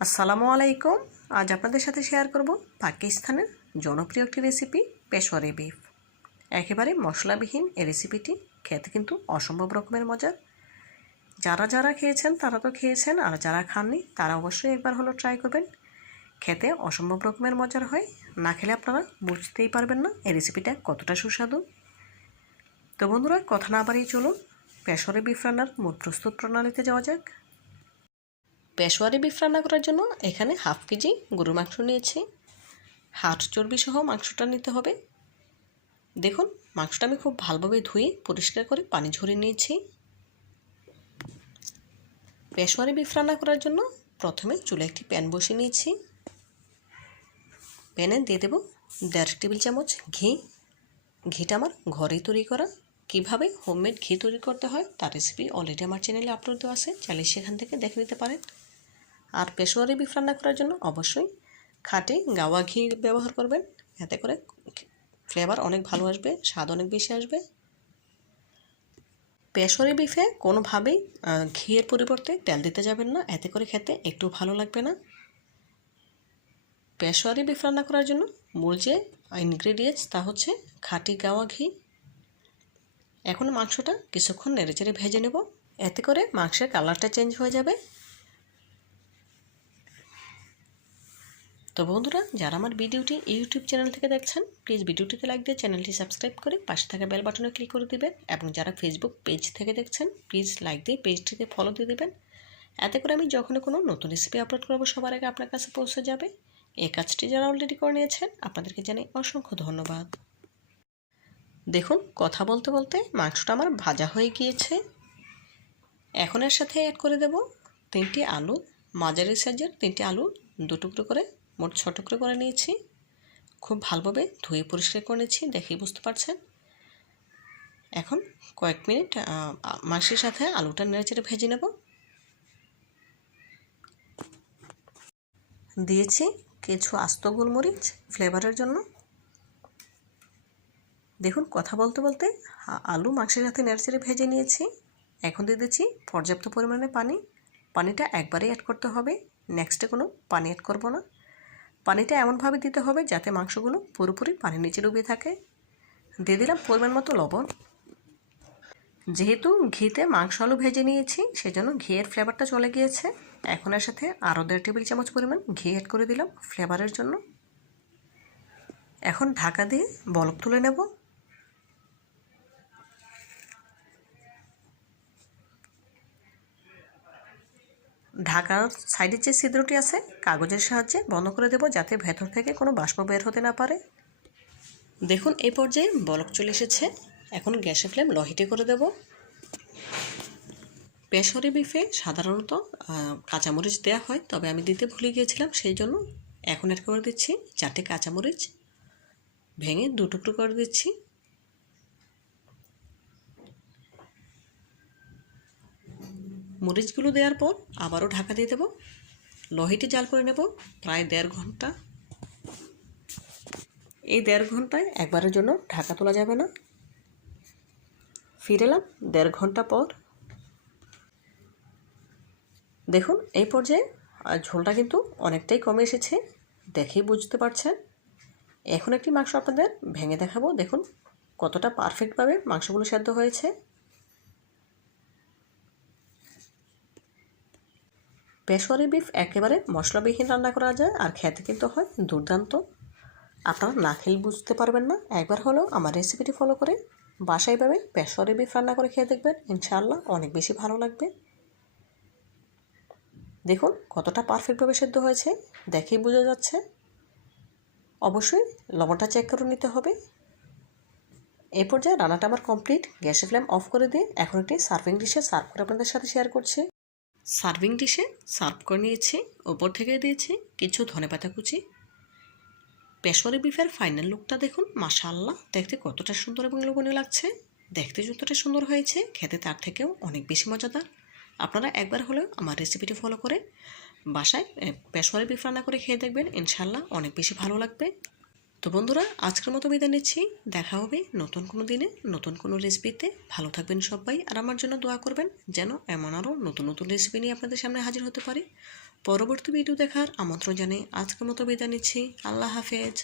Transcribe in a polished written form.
আসসালামু আলাইকুম। আজ আপনাদের সাথে শেয়ার করব পাকিস্তানের জনপ্রিয় একটি রেসিপি পেশোয়ারি বিফ। একেবারে মশলাবিহীন এই রেসিপিটি খেতে কিন্তু অসম্ভব রকমের মজার। যারা যারা খেয়েছেন তারা তো খেয়েছেন, আর যারা খাননি তারা অবশ্যই একবার হলো ট্রাই করবেন। খেতে অসম্ভব রকমের মজার হয়, না খেলে আপনারা বুঝতেই পারবেন না এই রেসিপিটা কতটা সুস্বাদু। তো বন্ধুরা, কথা না বাড়িয়ে চলুন পেশোয়ারি বিফ রান্নার মূল প্রস্তুত প্রণালীতে যাওয়া যাক। পেশোয়ারি বিফ রান্না করার জন্য এখানে হাফ কেজি গরুর মাংস নিয়েছি। হাড় চর্বি সহ মাংসটা নিতে হবে। দেখুন, মাংসটা আমি খুব ভালোভাবে ধুয়ে পরিষ্কার করে পানি ঝরিয়ে নিয়েছি। পেশোয়ারি বিফ রান্না করার জন্য প্রথমে চুলে একটি প্যান বসিয়ে নিয়েছি। প্যানে দিয়ে দেব 1.5 টেবিল চামচ ঘি। ঘিটা আমার ঘরেই তৈরি করা। কিভাবে হোমমেড ঘি তৈরি করতে হয় তার রেসিপি অলরেডি আমার চ্যানেলে আপলোড দেওয়া আছে, চাইলে সেখান থেকে দেখে নিতে পারেন। আর পেশোয়ারি বিফ রান্না করার জন্য অবশ্যই খাঁটি গাওয়া ঘি ব্যবহার করবেন, এতে করে ফ্লেভার অনেক ভালো আসবে, স্বাদ অনেক বেশি আসবে। পেশোয়ারি বিফে কোনোভাবেই ঘিয়ের পরিবর্তে তেল দিতে যাবেন না, এতে করে খেতে একটু ভালো লাগবে না। পেশোয়ারি বিফ রান্না করার জন্য মূল যে ইনগ্রেডিয়েন্টস তা হচ্ছে খাঁটি গাওয়া ঘি। এখন মাংসটা কিছুক্ষণ নেড়েচেড়ে ভেজে নেব, এতে করে মাংসের কালারটা চেঞ্জ হয়ে যাবে। তো বন্ধুরা, যারা আমার ভিডিওটি ইউটিউব চ্যানেল থেকে দেখছেন প্লিজ ভিডিওটিতে লাইক দিয়ে চ্যানেলটি সাবস্ক্রাইব করে পাশে থাকা বেল বাটনে ক্লিক করে দিবেন, এবং যারা ফেসবুক পেজ থেকে দেখছেন প্লিজ লাইক দিয়ে পেজটিতে ফলো দিয়ে দেবেন। এতে করে আমি যখনই কোনো নতুন রেসিপি আপলোড করবো সবার আগে আপনার কাছে পৌঁছে যাবে। এই কাজটি যারা অলরেডি করে নিয়েছেন আপনাদেরকে জানাই অসংখ্য ধন্যবাদ। দেখুন, কথা বলতে বলতে মাংসটা আমার ভাজা হয়ে গিয়েছে। এখন এর সাথে অ্যাড করে দেব 3টি আলু। মাঝারি সাইজের 3টি আলু 2 টুকরো করে, মোট 6 টুকরো করে নিয়েছি। খুব ভালোভাবে ধুয়ে পরিষ্কার করে নিয়েছি, দেখেই বুঝতে পারছেন। এখন কয়েক মিনিট মাংসের সাথে আলুটা নেড়েচেড়ে ভেজে নেব। দিয়েছি কিছু আস্ত গোলমরিচ ফ্লেভারের জন্য। দেখুন, কথা বলতে বলতে আলু মাংসের সাথে নেড়েচেড়ে ভেজে নিয়েছি। এখন দিয়ে দিচ্ছি পর্যাপ্ত পরিমাণে পানি। পানিটা একবারেই অ্যাড করতে হবে, নেক্সটে কোনো পানি অ্যাড করব না। পানিটা এমনভাবে দিতে হবে যাতে মাংসগুলো পুরোপুরি পানির নিচে ডুবে থাকে। দিয়ে দিলাম পরিমাণ মতো লবণ। যেহেতু ঘিতে মাংস আলু ভেজে নিয়েছি সেজন্য ঘিয়ের ফ্লেভারটা চলে গিয়েছে। এখন এর সাথে আরও 1.5 টেবিল চামচ পরিমাণ ঘি অ্যাড করে দিলাম ফ্লেভারের জন্য। এখন ঢাকা দিয়ে বলক তুলে নেব। ঢাকার সাইডের যে ছিদ্রটি আছে কাগজের সাহায্যে বন্ধ করে দেব, যাতে ভেতর থেকে কোনো বাষ্প বের হতে না পারে। দেখুন, এই পর্যায়ে বলক চলে এসেছে। এখন গ্যাসের ফ্লেম লো হিটে করে দেব। পেশোয়ারি বিফে সাধারণত কাঁচামরিচ দেওয়া হয়, তবে আমি দিতে ভুলে গিয়েছিলাম, সেই জন্য এখন অ্যাড করে দিচ্ছি 4টে কাঁচামরিচ ভেঙে 2 টুকরো করে দিচ্ছি। মরিচগুলো দেওয়ার পর আবারও ঢাকা দিয়ে দেব। লো হিটে জাল করে নেব প্রায় 1.5 ঘন্টা। এই 1.5 ঘন্টায় একবারের জন্য ঢাকা তোলা যাবে না। ফিরে এলাম 1.5 ঘন্টা পর। দেখুন, এই পর্যায়ে ঝোলটা কিন্তু অনেকটাই কমে এসেছে, দেখেই বুঝতে পারছেন। এখন একটি মাংস আপনাদের ভেঙে দেখাবো। দেখুন কতটা পারফেক্টভাবে মাংসগুলো সেদ্ধ হয়েছে। পেশোয়ারি বিফ একেবারে মশলাবিহীন রান্না করা যায়, আর খেতে কিন্তু হয় দুর্দান্ত। আপনারা না খেলে বুঝতে পারবেন না। একবার হলেও আমার রেসিপিটি ফলো করে বাসায় এভাবে পেশোয়ারি বিফ রান্না করে খেয়ে দেখবেন, ইনশাআল্লাহ অনেক বেশি ভালো লাগবে। দেখুন কতটা পারফেক্টভাবে সেদ্ধ হয়েছে, দেখেই বোঝা যাচ্ছে। অবশ্যই লবণটা চেক করে নিতে হবে। এই পর্যায়ে রান্নাটা আমার কমপ্লিট। গ্যাসের ফ্লেম অফ করে দিয়ে এখন একটি সার্ভিং ডিশে সার্ভ করে আপনাদের সাথে শেয়ার করছি। সার্ভিং ডিশে সার্ভ করে নিয়েছি, ওপর থেকে দিয়েছি কিছু ধনেপাতা কুচি। পেশোয়ারি বিফের ফাইনাল লুকটা দেখুন, মাশাআল্লাহ, দেখতে কতটা সুন্দর এবং লোভনীয় লাগছে। দেখতে যতটা সুন্দর হয়েছে খেতে তার থেকেও অনেক বেশি মজাদার। আপনারা একবার হলেও আমার রেসিপিটি ফলো করে বাসায় পেশোয়ারি বিফ রান্না করে খেয়ে দেখবেন, ইনশাআল্লাহ অনেক বেশি ভালো লাগবে। তো বন্ধুরা, আজকের মতো বিদায় নিচ্ছি। দেখা হবে নতুন কোনো দিনে নতুন কোনো রেসিপিতে। ভালো থাকবেন সবাই, আর আমার জন্য দোয়া করবেন যেন এমন আরও নতুন নতুন রেসিপি নিয়ে আপনাদের সামনে হাজির হতে পারি। পরবর্তী ভিডিও দেখার আমন্ত্রণ জানিয়ে আজকের মতো বিদায় নিচ্ছি। আল্লাহ হাফেজ।